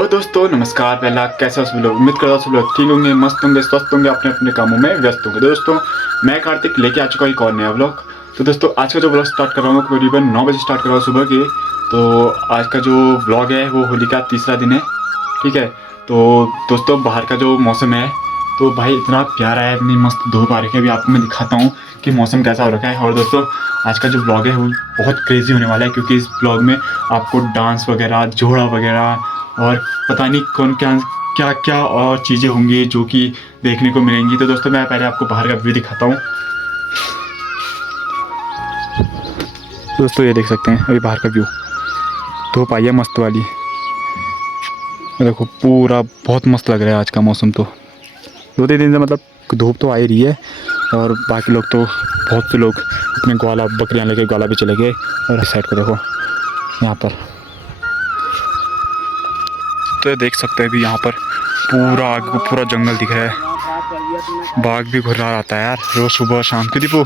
Hello दोस्तों, नमस्कार। पहला कैसे हो सब लोग? उम्मीद करता हूँ सब लोग ठीक होंगे, मस्त होंगे, स्वस्थ होंगे, अपने अपने कामों में व्यस्त होंगे। दोस्तों मैं कार्तिक लेके आ चुका हूँ एक और नया व्लॉग। तो दोस्तों आज का जो व्लॉग स्टार्ट कर रहा हूँ करीबन 9 बजे स्टार्ट कर रहा हूँ सुबह के। तो आज का जो व्लॉग है वो होली का तीसरा दिन है, ठीक है। तो दोस्तों बाहर का जो मौसम है तो भाई इतना प्यारा है, इतनी मस्त धूप आ रही है। अभी आपको मैं दिखाता हूँ कि मौसम कैसा हो रखा है। और दोस्तों आज का जो ब्लॉग है वो बहुत क्रेजी होने वाला है, क्योंकि इस ब्लॉग में आपको डांस वगैरह, जोड़ा वगैरह और पता नहीं कौन क्या क्या क्या और चीज़ें होंगी जो कि देखने को मिलेंगी। तो दोस्तों मैं पहले आपको बाहर का व्यू दिखाता हूँ। दोस्तों ये देख सकते हैं अभी बाहर का व्यू, धूप आई है मस्त वाली। देखो पूरा बहुत मस्त लग रहा है आज का मौसम। तो 2-3 दिन से मतलब धूप तो आ ही रही है। और बाकी लोग तो बहुत से लोग अपने ग्वाला बकरियां लेके ग्वाला भी चले गए। और इस साइड को देखो यहाँ पर, तो देख सकते हैं अभी यहाँ पर पूरा आगे को पूरा जंगल दिख रहा है। बाघ भी घुर रहा आता है यार रोज सुबह शाम के। दीपू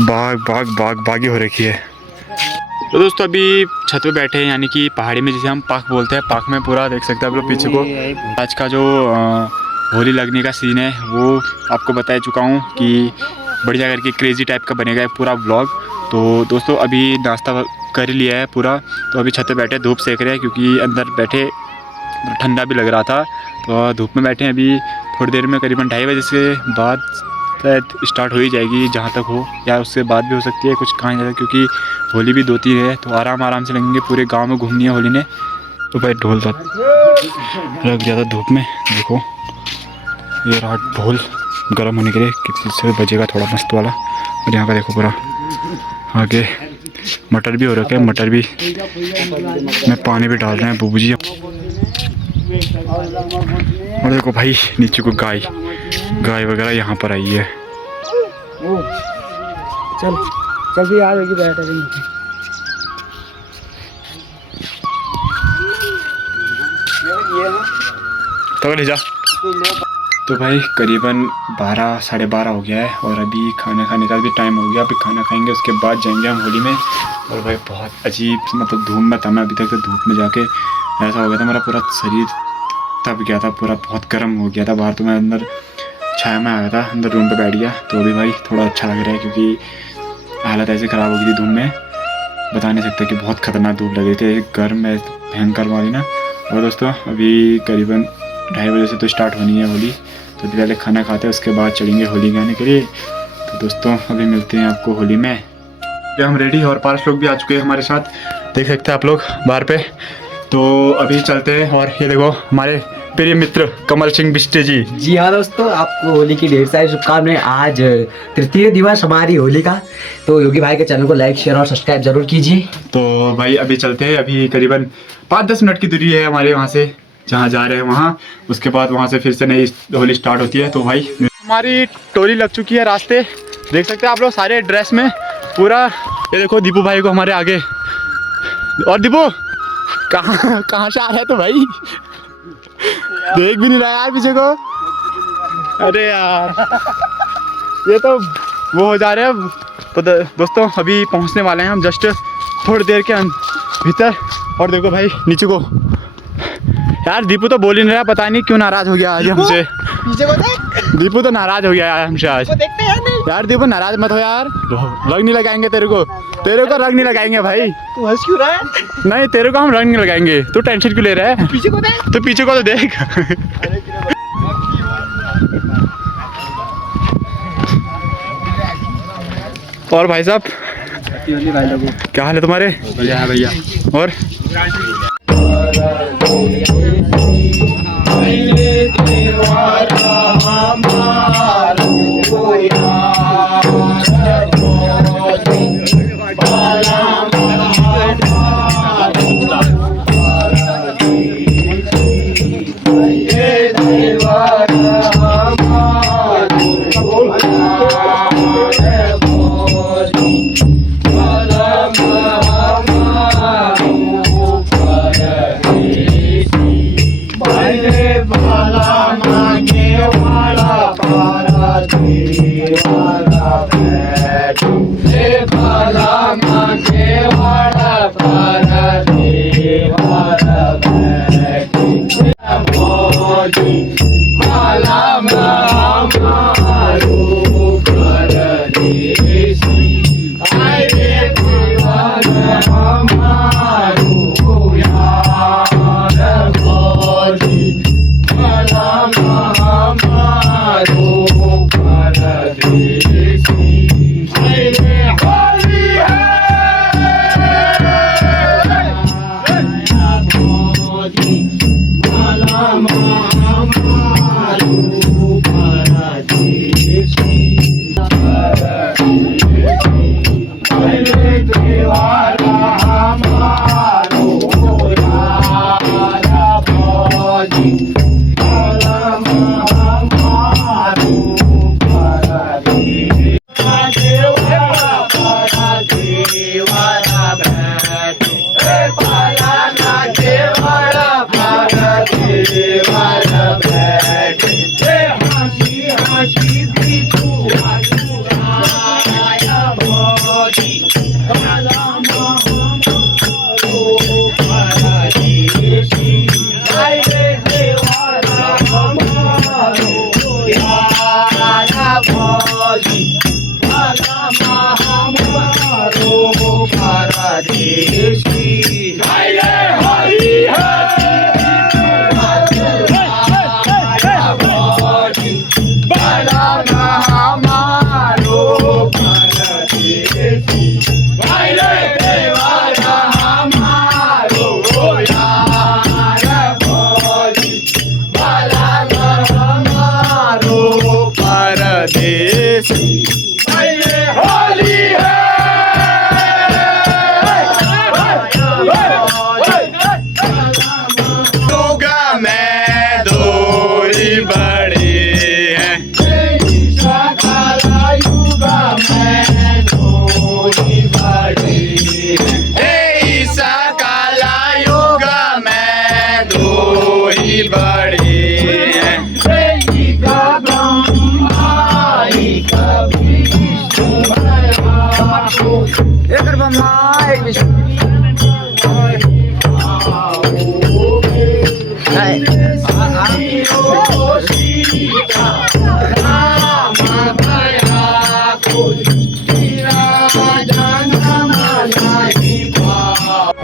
बागी हो रखी है। तो दोस्तों अभी छत पे बैठे हैं, यानी कि पहाड़ी में जिसे हम पाक बोलते हैं। पाक में पूरा देख सकते हैं आप लोग पीछे को। आज का जो होली लगने का सीन है वो आपको बता चुका हूँ कि बढ़िया करके क्रेजी टाइप का बनेगा एक पूरा व्लॉग। तो दोस्तों अभी नाश्ता कर लिया है पूरा, तो अभी छत पे बैठे धूप सेक रहे हैं, क्योंकि अंदर बैठे ठंडा भी लग रहा था। तो धूप में बैठे हैं। अभी थोड़ी देर में करीबन 2:30 बजे से बाद शायद स्टार्ट हो ही जाएगी, जहाँ तक हो, या उससे बाद भी हो सकती है, कुछ कहा नहीं जाता, क्योंकि होली भी 2-3 है। तो आराम से लगेंगे, पूरे गांव में घूमनी है होली ने। तो भाई ढोल तक रख दिया था धूप में। देखो ये रहा ढोल गर्म होने के लिए, किसी से बजेगा थोड़ा मस्त वाला। और यहाँ का देखो पूरा आगे मटर भी हो रखा है, मटर भी में पानी भी डाल रहे हैं बूबू जी। और देखो भाई नीचे को गाय वगैरह यहाँ पर आई है। चल चल भी यार बैठ तो ले जा। तो भाई करीबन 12 साढ़े 12 हो गया है और अभी खाना खाने का भी टाइम हो गया। अभी खाना खाएंगे, उसके बाद जाएंगे हम होली में। और भाई बहुत अजीब मतलब धूप में था मैं अभी तक। तो धूप में जाके ऐसा हो गया था, मेरा पूरा शरीर तप गया था, पूरा बहुत गर्म हो गया था बाहर। तो मैं अंदर छाया में आया था, अंदर रूम पे बैठ गया। तो अभी भाई थोड़ा अच्छा लग रहा है, क्योंकि हालत ऐसे ख़राब हो गई थी धूप में, बता नहीं सकते कि बहुत ख़तरनाक धूप लग रही थी, गर्म है भयंकर वाली ना। और दोस्तों अभी करीबन 2:30 बजे से तो स्टार्ट होनी है होली। तो पहले खाना खाते हैं, उसके बाद चलेंगे होली गाने के लिए। तो दोस्तों अभी मिलते हैं आपको होली में। हम रेडी और 5 लोग भी आ चुके हैं हमारे साथ, देख सकते हैं आप लोग बाहर पे। तो अभी चलते हैं। और ये देखो हमारे प्रिय मित्र कमल सिंह बिष्टे जी। जी हाँ दोस्तों, आपको होली की ढेर सारी शुभकामनाएं। आज तृतीय दिवस हमारी होली का। तो योगी भाई के चैनल को लाइक शेयर और सब्सक्राइब जरूर कीजिए। तो भाई अभी चलते हैं। अभी करीबन 5-10 मिनट की दूरी है हमारे वहाँ से, जहाँ जा रहे हैं वहाँ। उसके बाद वहाँ से फिर से नई होली स्टार्ट होती है। तो भाई हमारी टोली लग चुकी है रास्ते, देख सकते हैं आप लोग सारे ड्रेस में पूरा। ये देखो दीपू भाई को हमारे आगे। और दीपू कहाँ से आ रहा है? तो भाई देख भी नहीं रहा यार पीछे को। अरे यार ये तो वो हो जा रहे हैं। तो दोस्तों अभी पहुंचने वाले हैं हम जस्ट थोड़ी देर के भीतर। और देखो भाई नीचे को यार, दीपू तो बोल ही नहीं रहा, पता नहीं क्यों नाराज हो गया आज हमसे। पीछे को देख, दीपू तो नाराज हो गया यार हमसे आज। यार दीपू नाराज मत हो यार, रंग नहीं लगाएंगे तेरे को रंग नहीं लगाएंगे भाई। तू हंस क्यों रहा है? नहीं तेरे को हम रंग नहीं लगाएंगे, तू टेंशन क्यों ले रहा है? पीछे को देख, तो पीछे को तो देख। और भाई साहब क्या हाल है तुम्हारे? बढ़िया है भैया। और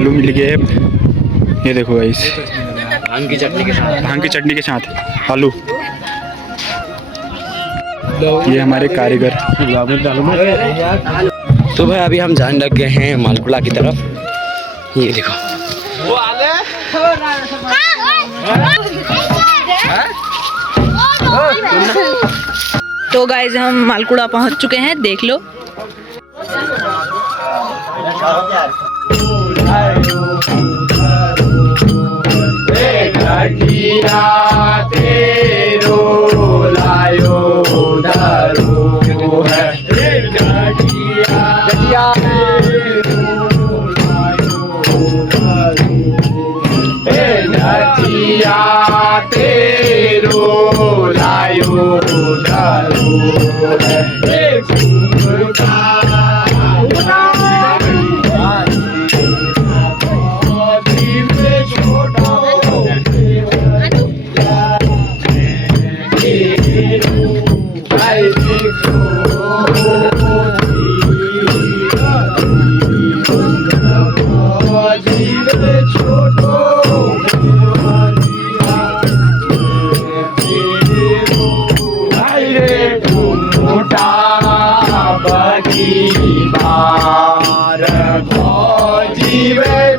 आलू मिल गए। ये देखो गाइस, भांग की चटनी के साथ आलू। ये हमारे कारीगर। तो भाई अभी हम जाने लग गए हैं मालपुड़ा की तरफ। ये देखो तो गाइस हम मालकुड़ा पहुंच चुके हैं, देख लो।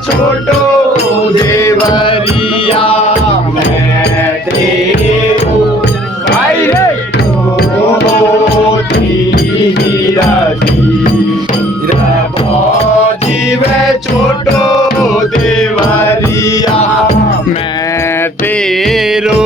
छोटो देवरिया मैं तेरो भाई रे जीवे छोटो देवरिया मैं तेरो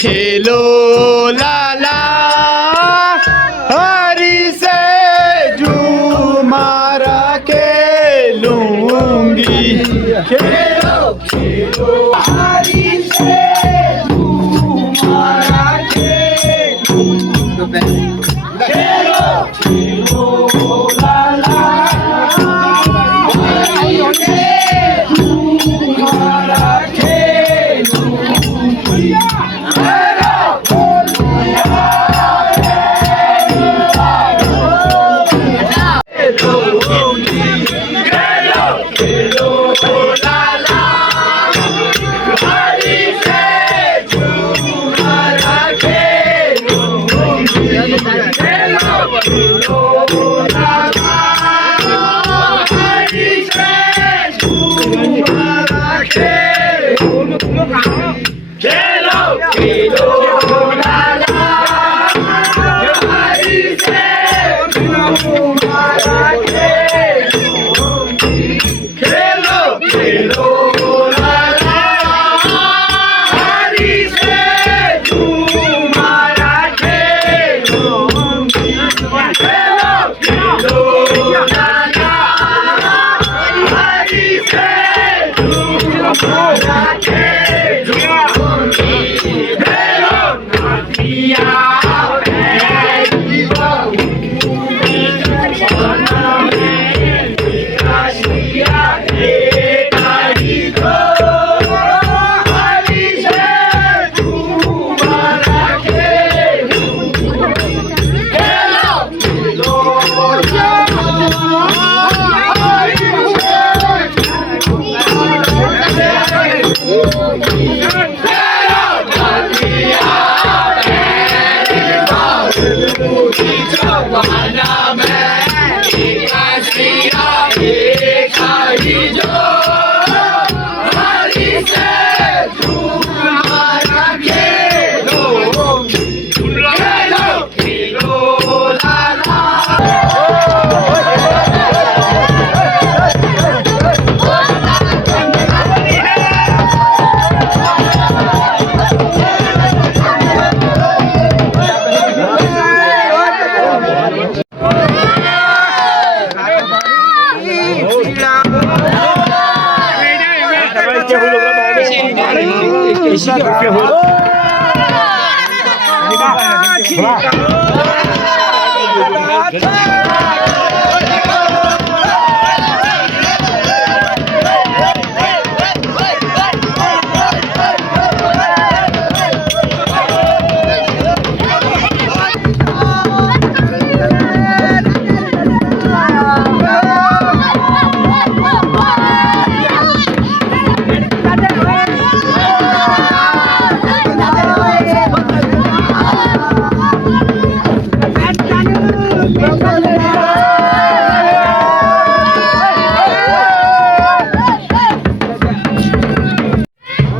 खेलो लाला हरी से झूमारा खेलूंगी खेलो खेलो हरी से झूमारा खेलूंगी खेलो खेलो लाला हरी से झूमारा खेलूंगी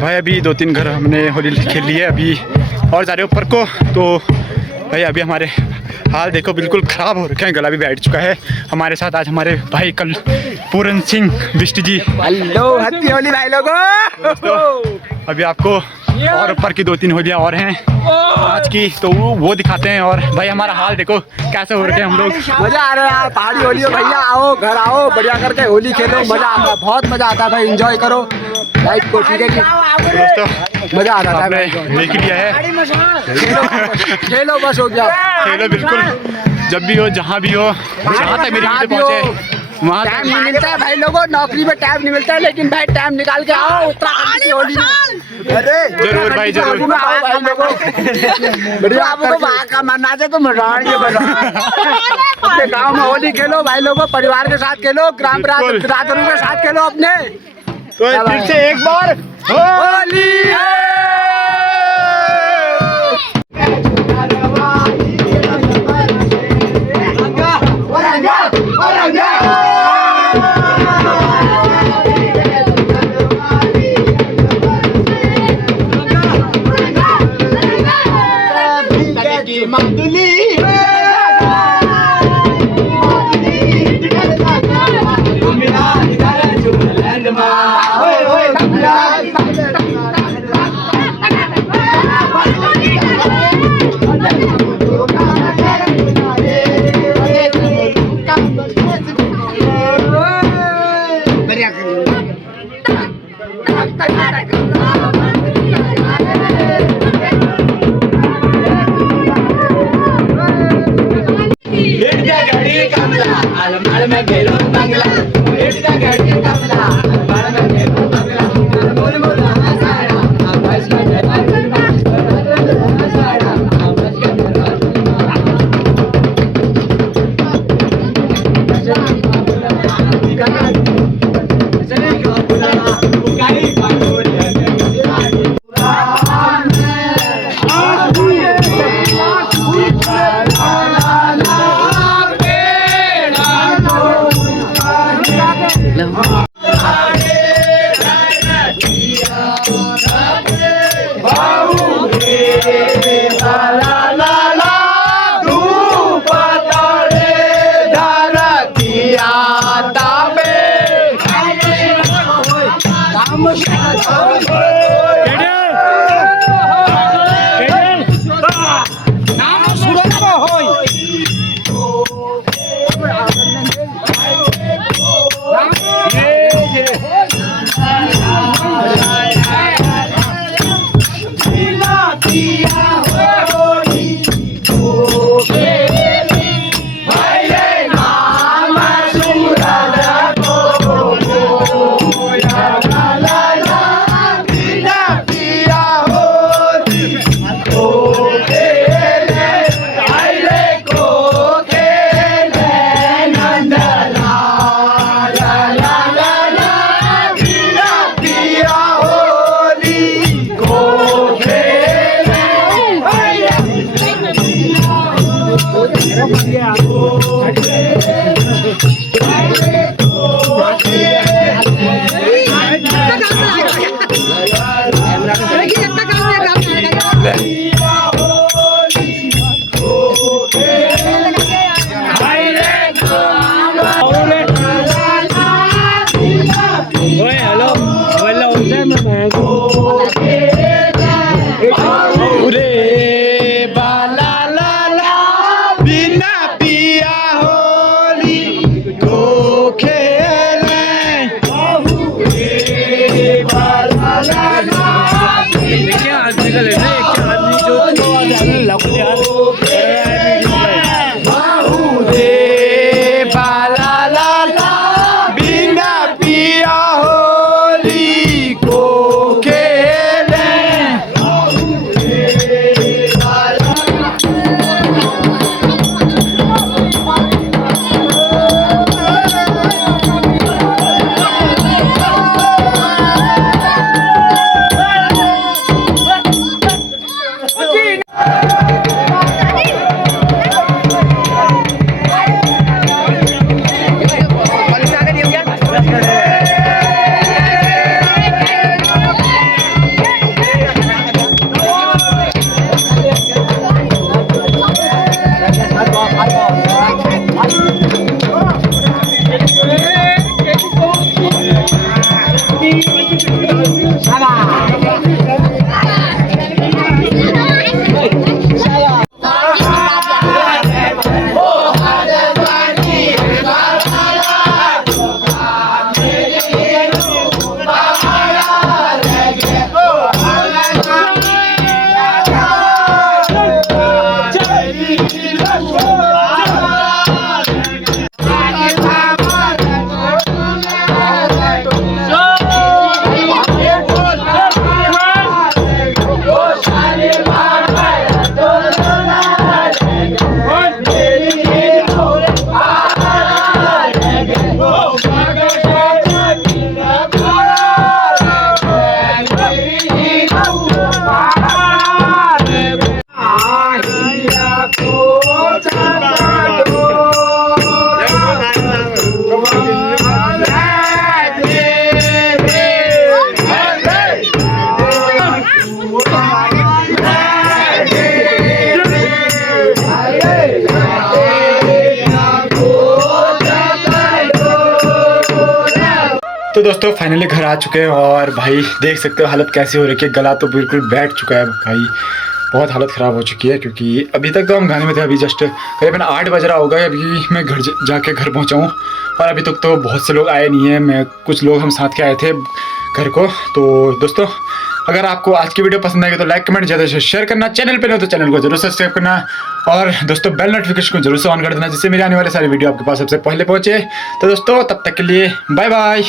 भाई अभी 2-3 घर हमने होली खेल ली है, अभी और जा रहे ऊपर को। तो भाई अभी हमारे हाल देखो बिल्कुल ख़राब हो रखे हैं, गला भी बैठ चुका है। हमारे साथ आज हमारे भाई कल पूरन सिंह बिष्ट जी। हेलो हैप्पी होली भाई लोगों। अभी आपको और ऊपर की 2-3 होलियाँ और हैं आज की, तो वो दिखाते हैं। और भाई हमारा हाल देखो कैसे हो रखे हैं हम लोग। मजा आ रहा है यार, पहाड़ी होली है भैया, आओ घर आओ बढ़िया करके होली खेलो, मजा आता है, बहुत मजा आता है भाई, एंजॉय करो लाइफ को, ठीक है कि दोस्तों मजा आता है। लेके लिया है, खेलो बस, हो गया खेलो बिल्कुल, जब भी हो जहाँ भी हो, जहाँ तक मेरी वीडियो पहुँचे वहाँ टाइम नहीं मिलता है भाई लोगों, नौकरी में टाइम नहीं मिलता है, लेकिन भाई टाइम निकाल के आओ उत्तराखंड की होली में। अरे जरूर भाई जरूर आओ भाई लोगों, बढ़िया आपको वहाँ का मना है तो मजा अपने गाँव में होली खेलो भाई लोगों, परिवार के साथ खेलो, ग्राम बिरादरों के साथ खेलो अपने। तो फिर से एक बार होली कमला अलमार में गेलो बंगला बेटा गड़ी कमला अलमार में गेलो बंगला बोल बोल साड़ा आवाज में साड़ा आवाज तो दोस्तों फाइनली घर आ चुके हैं और भाई देख सकते हो हालत कैसी हो रखी है। गला तो बिल्कुल बैठ चुका है भाई, बहुत हालत ख़राब हो चुकी है क्योंकि अभी तक तो हम गाने में थे। अभी जस्ट करीबन 8 बज रहा होगा, अभी मैं घर जाके घर पहुंचा हूँ और अभी तक तो बहुत से लोग आए नहीं हैं। मैं कुछ लोग हम साथ के आए थे घर को। तो दोस्तों अगर आपको आज की वीडियो पसंद आएगी तो लाइक कमेंट ज़्यादा से शेयर करना, चैनल पे नहीं हो तो चैनल को जरूर सब्सक्राइब करना और दोस्तों बेल नोटिफिकेशन को जरूर से ऑन कर देना, जिससे मेरी आने वाली सारी वीडियो आपके पास सबसे पहले पहुंचे। तो दोस्तों तब तक के लिए बाय बाय।